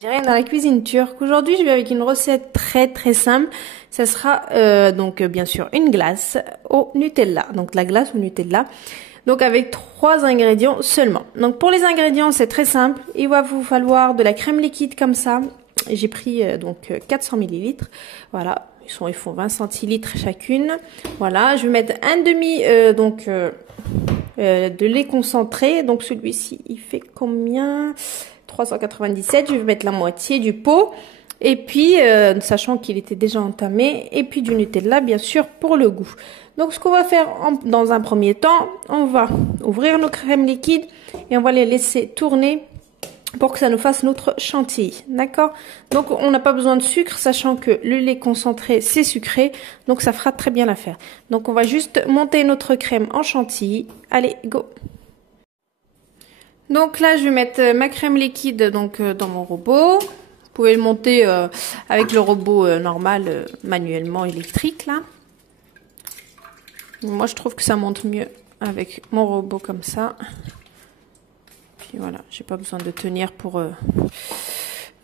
Dans la cuisine turque. Aujourd'hui, je vais avec une recette très simple. Ça sera donc bien sûr une glace au Nutella. Donc la glace au Nutella. Donc avec 3 ingrédients seulement. Donc pour les ingrédients, c'est très simple. Il va vous falloir de la crème liquide comme ça. J'ai pris donc 400 millilitres. Voilà, ils font 20 centilitres chacune. Voilà, je vais mettre un demi de lait concentré. Donc celui-ci, il fait combien? 397, je vais mettre la moitié du pot. Et puis, sachant qu'il était déjà entamé, et puis du Nutella, bien sûr, pour le goût. Donc, ce qu'on va faire dans un premier temps, on va ouvrir nos crèmes liquides et on va les laisser tourner pour que ça nous fasse notre chantilly. D'accord? Donc, on n'a pas besoin de sucre, sachant que le lait concentré, c'est sucré. Donc, ça fera très bien l'affaire. Donc, on va juste monter notre crème en chantilly. Allez, go! Donc là, je vais mettre ma crème liquide dans mon robot. Vous pouvez le monter avec le robot normal, manuellement électrique là. Moi, je trouve que ça monte mieux avec mon robot comme ça. Puis voilà, j'ai pas besoin de tenir pour.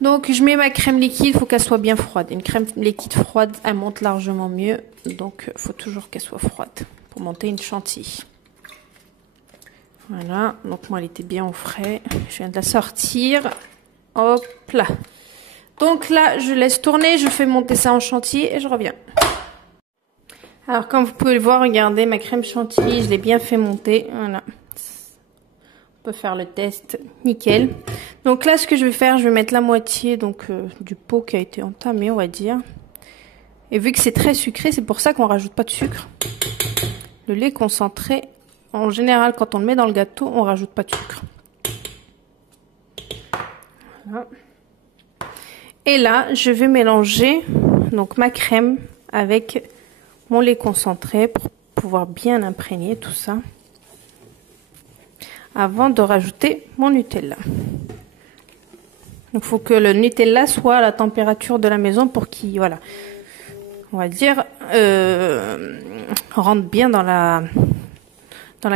Donc je mets ma crème liquide, il faut qu'elle soit bien froide. Une crème liquide froide, elle monte largement mieux. Donc il faut toujours qu'elle soit froide pour monter une chantilly. Voilà, donc moi elle était bien au frais. Je viens de la sortir. Hop là. Donc là, je laisse tourner, je fais monter ça en chantilly et je reviens. Alors comme vous pouvez le voir, regardez ma crème chantilly, je l'ai bien fait monter. Voilà. On peut faire le test, nickel. Donc là, ce que je vais faire, je vais mettre la moitié du pot qui a été entamé, on va dire. Et vu que c'est très sucré, c'est pour ça qu'on rajoute pas de sucre. Le lait concentré. En général, quand on le met dans le gâteau, on rajoute pas de sucre. Voilà. Et là, je vais mélanger donc ma crème avec mon lait concentré pour pouvoir bien imprégner tout ça avant de rajouter mon Nutella. Donc, il faut que le Nutella soit à la température de la maison pour qu'il, voilà, on va dire, rentre bien dans la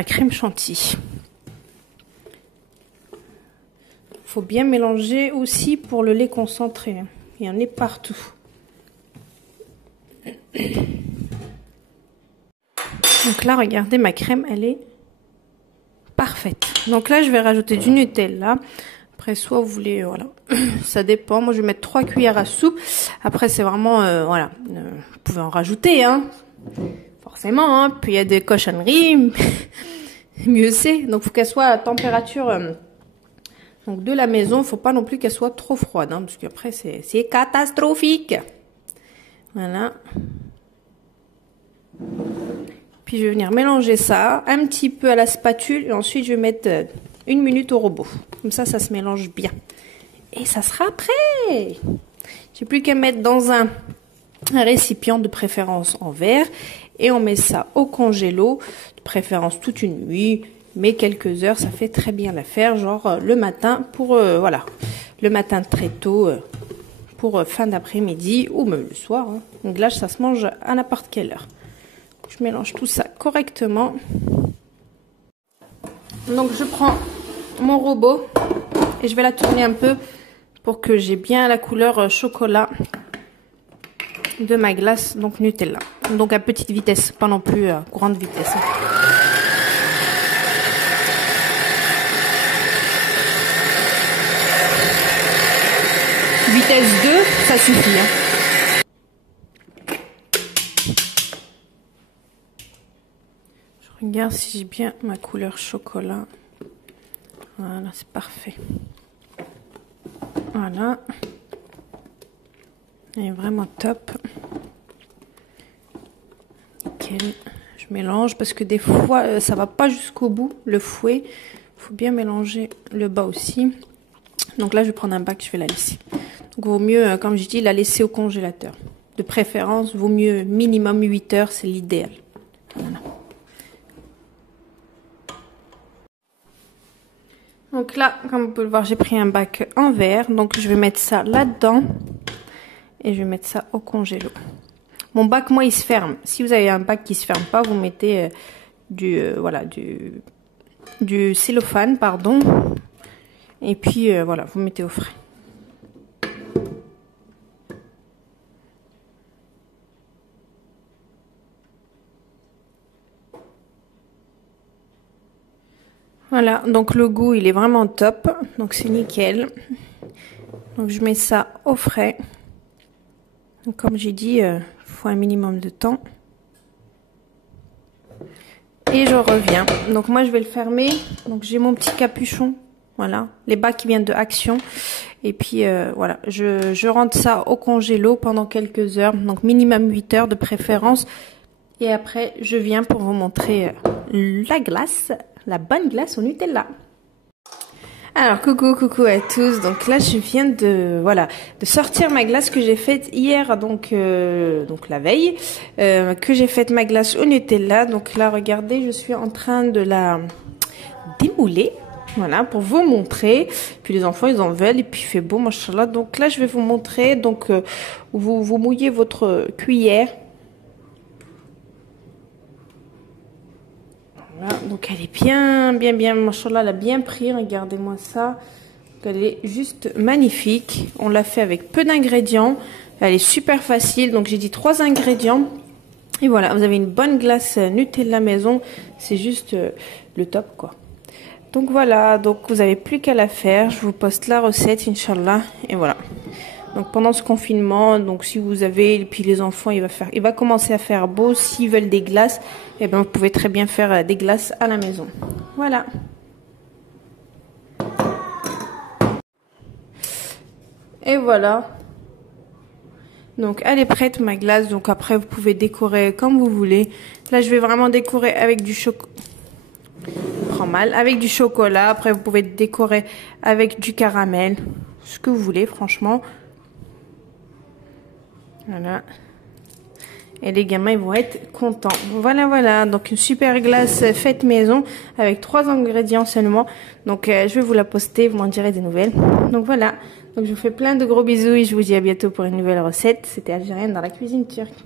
crème chantilly. Il faut bien mélanger aussi pour le lait concentré. Il y en est partout. Donc là, regardez, ma crème, elle est parfaite. Donc là, je vais rajouter du Nutella. Après, soit vous voulez, voilà, ça dépend. Moi, je vais mettre 3 cuillères à soupe. Après, c'est vraiment, voilà, vous pouvez en rajouter, hein. Forcément, hein. Puis il y a des cochonneries, mieux c'est. Donc, il faut qu'elle soit à température donc de la maison. Faut pas non plus qu'elle soit trop froide, hein, parce qu'après c'est catastrophique. Voilà. Puis je vais venir mélanger ça un petit peu à la spatule et ensuite je vais mettre 1 minute au robot. Comme ça se mélange bien. Et ça sera prêt. J'ai plus qu'à mettre dans un récipient de préférence en verre et on met ça au congélo, de préférence toute une nuit, mais quelques heures, ça fait très bien l'affaire, genre le matin pour voilà, le matin très tôt pour fin d'après-midi ou même le soir. Hein. Donc là, ça se mange à n'importe quelle heure. Je mélange tout ça correctement. Donc je prends mon robot et je vais la tourner un peu pour que j'ai bien la couleur chocolat de ma glace, donc Nutella. Donc à petite vitesse, pas non plus à grande vitesse. Vitesse 2, ça suffit. Hein. Je regarde si j'ai bien ma couleur chocolat. Voilà, c'est parfait. Voilà. Elle est vraiment top. Nickel. Je mélange parce que des fois, ça va pas jusqu'au bout, le fouet. Il faut bien mélanger le bas aussi. Donc là, je vais prendre un bac, je vais la laisser. Donc vaut mieux, comme je dis, la laisser au congélateur. De préférence, vaut mieux minimum 8 heures, c'est l'idéal. Voilà. Donc là, comme vous pouvez le voir, j'ai pris un bac en verre. Donc je vais mettre ça là-dedans. Et je vais mettre ça au congélo. Mon bac, moi, il se ferme. Si vous avez un bac qui se ferme pas, vous mettez du cellophane, pardon. Et puis, voilà, vous mettez au frais. Voilà, donc le goût, il est vraiment top. Donc c'est nickel. Donc je mets ça au frais. Donc, comme j'ai dit, il faut un minimum de temps. Et je reviens. Donc moi je vais le fermer. Donc j'ai mon petit capuchon. Voilà, les bas qui viennent de Action. Et puis voilà, je rentre ça au congélo pendant quelques heures. Donc minimum 8 heures de préférence. Et après je viens pour vous montrer la glace. La bonne glace au Nutella. Alors coucou à tous. Donc là je viens de sortir ma glace que j'ai faite hier, donc la veille, que j'ai faite ma glace au Nutella. Donc là regardez, je suis en train de la démouler. Voilà, pour vous montrer. Puis les enfants, ils en veulent. Et puis il fait beau, machallah. Donc là, je vais vous montrer. Donc, vous mouillez votre cuillère. Voilà, donc elle est bien, machallah, elle a bien pris. Regardez-moi ça. Donc, elle est juste magnifique. On l'a fait avec peu d'ingrédients. Elle est super facile. Donc j'ai dit 3 ingrédients. Et voilà, vous avez une bonne glace Nutella maison. C'est juste le top, quoi. Donc voilà, donc vous n'avez plus qu'à la faire. Je vous poste la recette, Inch'Allah. Et voilà. Donc pendant ce confinement, donc si vous avez, et puis les enfants, il va commencer à faire beau. S'ils veulent des glaces, eh ben vous pouvez très bien faire des glaces à la maison. Voilà. Et voilà. Donc elle est prête ma glace. Donc après vous pouvez décorer comme vous voulez. Là je vais vraiment décorer avec du chocolat. Mal avec du chocolat. Après vous pouvez décorer avec du caramel, ce que vous voulez franchement. Voilà, et les gamins ils vont être contents. Voilà, donc une super glace faite maison avec 3 ingrédients seulement. Donc je vais vous la poster, vous m'en direz des nouvelles. Donc voilà, donc je vous fais plein de gros bisous et je vous dis à bientôt pour une nouvelle recette. C'était Algérienne dans la cuisine turque.